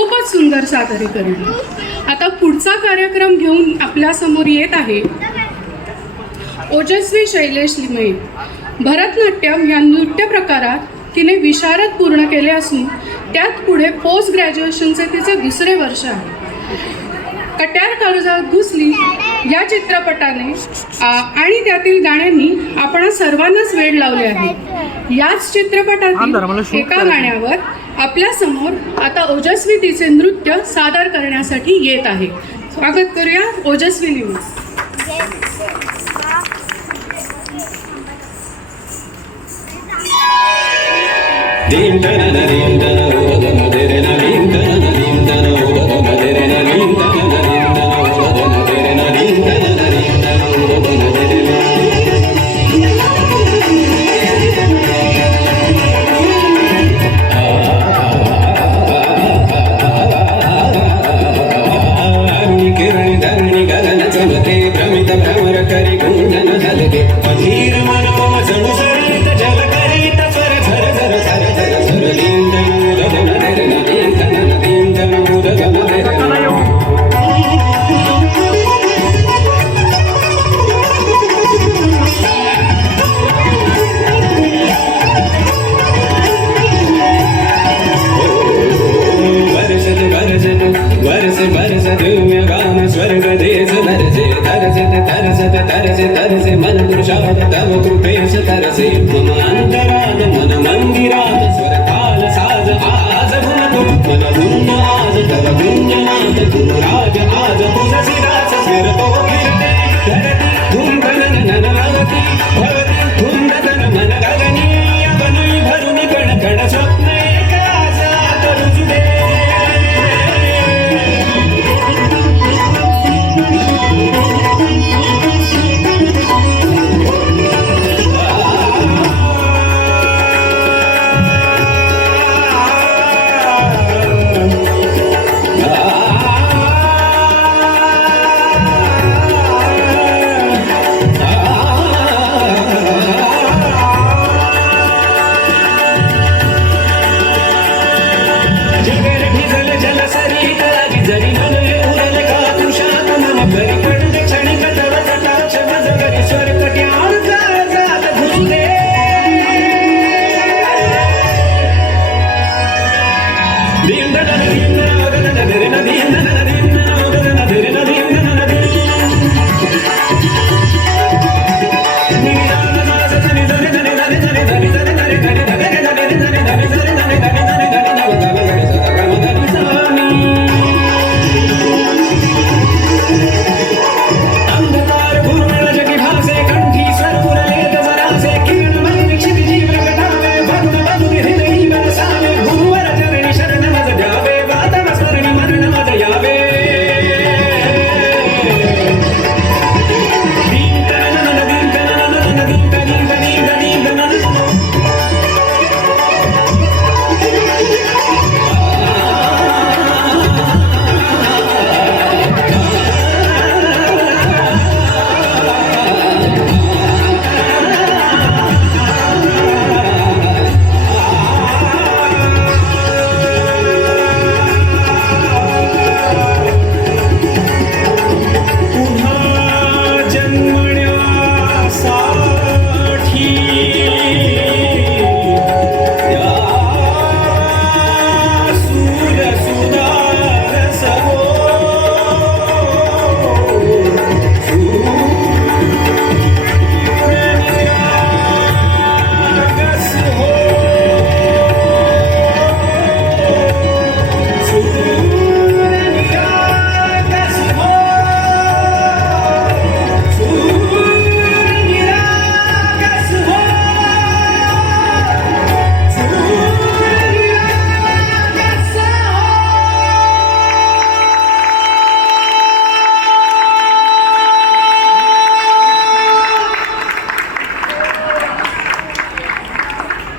खूपच सुंदर सादरीकरण. आता पुढचा कार्यक्रम घेऊन आपल्या समोर येत आहे ओजस्वी शैलेश लिमये. भरतनाट्यम या नृत्य प्रकारात तिने विशारद पूर्ण केले असून त्यात पुढे पोस्ट ग्रॅज्युएशनचे तिचे दुसरे वर्ष आहे. कट्यार काळजात घुसली या चित्रपटाने आणि त्यातील गाण्यांनी आपण सर्वांनाच वेड लावले आहे. याच चित्रपटातील एका गाण्यावर आपल्या समोर आता ओजस्वी तिचे नृत्य सादर करण्यासाठी येत आहे. स्वागत करूया ओजस्वी लिमये. Ding